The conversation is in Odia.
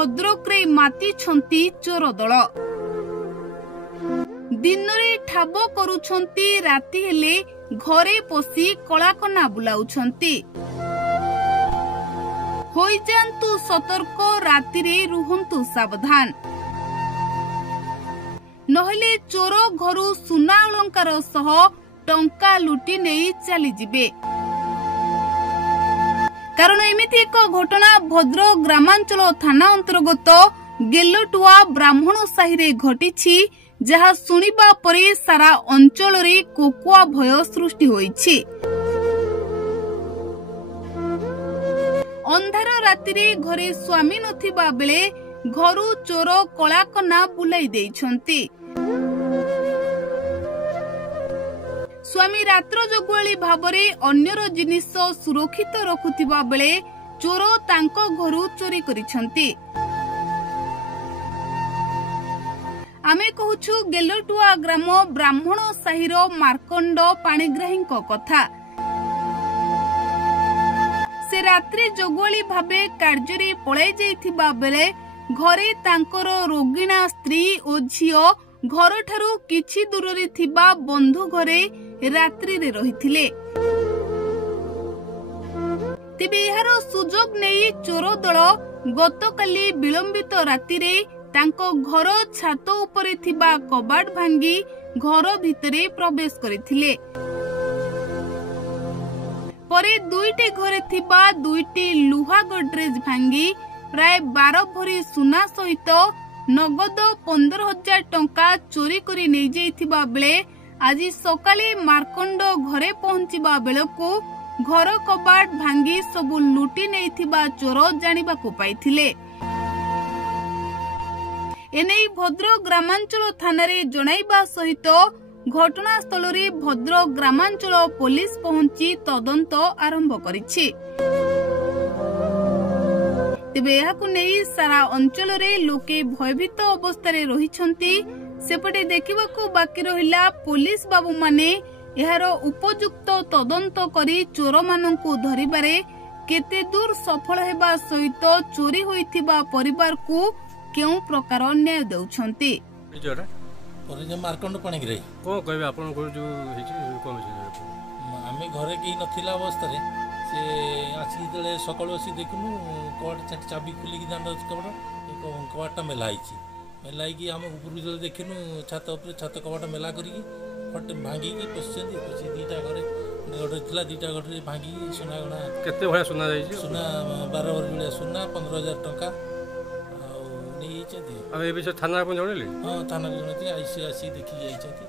ଭଦ୍ରକରେ ମାତିଛନ୍ତି ଚୋର ଦଳ। ଦିନରେ ଠାବ କରୁଛନ୍ତି, ରାତି ହେଲେ ଘରେ ପଶି କଳାକନା ବୁଲାଉଛନ୍ତି। ହୋଇଯାଆନ୍ତୁ ସତର୍କ, ରାତିରେ ରୁହନ୍ତୁ ସାବଧାନ, ନହେଲେ ଚୋର ଘରୁ ସୁନା ଅଳଙ୍କାର ସହ ଟଙ୍କା ଲୁଟି ନେଇ ଚାଲିଯିବେ। କାରଣ ଏମିତି ଏକ ଘଟଣା ଭଦ୍ରକ ଗ୍ରାମାଞ୍ଚଳ ଥାନା ଅନ୍ତର୍ଗତ ଗେଲଟୁଆ ବ୍ରାହ୍ମଣ ସାହିରେ ଘଟିଛି, ଯାହା ଶୁଣିବା ପରେ ସାରା ଅଞ୍ଚଳରେ କୋକୁଆ ଭୟ ସୃଷ୍ଟି ହୋଇଛି। ଅନ୍ଧାର ରାତିରେ ଘରେ ସ୍ୱାମୀ ନଥିବା ବେଳେ ଘରୁ ଚୋର କଳାକନା ବୁଲାଇ ଦେଇଛନ୍ତି। ସ୍ୱାମୀ ରାତ୍ର ଜଗୁଆଳି ଭାବରେ ଅନ୍ୟର ଜିନିଷ ସୁରକ୍ଷିତ ରଖୁଥିବା ବେଳେ ଚୋର ତାଙ୍କ ଘରୁ ଚୋରି କରିଛନ୍ତି। ଆମେ କହୁଛୁ ଗେଲଟୁଆ ଗ୍ରାମ ବ୍ରାହ୍ମଣ ସାହିର ମାର୍କଣ୍ଡ ପାଣିଗ୍ରାହୀଙ୍କ କଥା। ସେ ରାତ୍ରି ଜଗୁଆଳି ଭାବେ କାର୍ଯ୍ୟରେ ପଳାଇ ଯାଇଥିବା ବେଳେ ଘରେ ତାଙ୍କର ରୋଗିଣା ସ୍ତ୍ରୀ ଓ ଝିଅ ଘରଠାରୁ କିଛି ଦୂରରେ ଥିବା ବନ୍ଧୁ ଘରେ ରାତ୍ରିରେ ରହିଥିଲେ। ତେବେ ଏହାର ସୁଯୋଗ ନେଇ ଚୋର ଦଳ ଗତକାଲି ବିଳମ୍ବିତ ରାତିରେ ତାଙ୍କ ଘର ଛାତ ଉପରେ ଥିବା କବାଟ ଭାଙ୍ଗି ଘର ଭିତରେ ପ୍ରବେଶ କରିଥିଲେ। ପରେ ଦୁଇଟି ଘରେ ଥିବା ଦୁଇଟି ଲୁହା ଗଡରେଜ ଭାଙ୍ଗି ପ୍ରାୟ 12 ଭରି ସୁନା ସହିତ ନଗଦ 15,000 ଟଙ୍କା ଚୋରି କରି ନେଇଯାଇଥିବା ବେଳେ ଆଜି ସକାଳେ ମାର୍କଣ୍ଡ ଘରେ ପହଞ୍ଚିବା ବେଳକୁ ଘର କବାଟ ଭାଙ୍ଗି ସବୁ ଲୁଟି ନେଇଥିବା ଚୋର ଜାଣିବାକୁ ପାଇଥିଲେ। ଏନେଇ ଭଦ୍ରକ ଗ୍ରାମାଞ୍ଚଳ ଥାନାରେ ଜଣାଇବା ସହିତ ଘଟଣାସ୍ଥଳରେ ଭଦ୍ରକ ଗ୍ରାମାଞ୍ଚଳ ପୋଲିସ ପହଞ୍ଚି ତଦନ୍ତ ଆରମ୍ଭ କରିଛି। ତେବେ ଏହାକୁ ନେଇ ସାରା ଅଞ୍ଚଳରେ ଲୋକେ ଭୟଭୀତ ଅବସ୍ଥାରେ ରହିଛନ୍ତି। ସେପଟେ ଦେଖିବାକୁ ବାକି ରହିଲା ପୋଲିସ ବାବୁମାନେ ଏହାର ଉପଯୁକ୍ତ ତଦନ୍ତ କରି ଚୋରମାନଙ୍କୁ ଧରିବାରେ କେତେ ଦୂର ସଫଳ ହେବା ସହିତ ଚୋରି ହୋଇଥିବା ପରିବାରକୁ କେଉଁ ପ୍ରକାର ନ୍ୟାୟ ଦେଉଛନ୍ତି। ଆମେ ଘରେ କେହି ନଥିଲା ଅବସ୍ଥାରେ ସେ ଆସିକି ଯେତେବେଳେ ସକାଳୁ ଆସି ଦେଖୁନୁ କବାଟ ଚାବି ଖୋଲିକି ଦାଣ୍ଡ କବାଟଟା ମେଲା ହେଇଛି। ମେଲା ହେଇକି ଆମେ ଉପରକୁ ଯେତେବେଳେ ଦେଖିନୁ ଛାତ ଉପରେ ଛାତ କବାଟ ମେଲା କରିକି ଭାଙ୍ଗିକି ପଶିଛନ୍ତି। ପଶି ଦୁଇଟା ଘରେ ଗୋଟେ ଥିଲା, ଦୁଇଟା ଘରରେ ଭାଙ୍ଗିକି ସୁନା ଗଣା କେତେ ଭଳିଆ ସୁନା ଯାଇଛି? ସୁନା 12 ଭରି ଭଳିଆ ସୁନା, 15,000 ଟଙ୍କା ଆଉ ନେଇଯାଇଛନ୍ତି। ଆଉ ଏ ବିଷୟରେ ଥାନା ଆପଣ ଜଣେଇଲେ? ହଁ, ଥାନାରେ ଜଣେଇଥିଲି, ଆସିକି ଦେଖିକି ଯାଇଛନ୍ତି।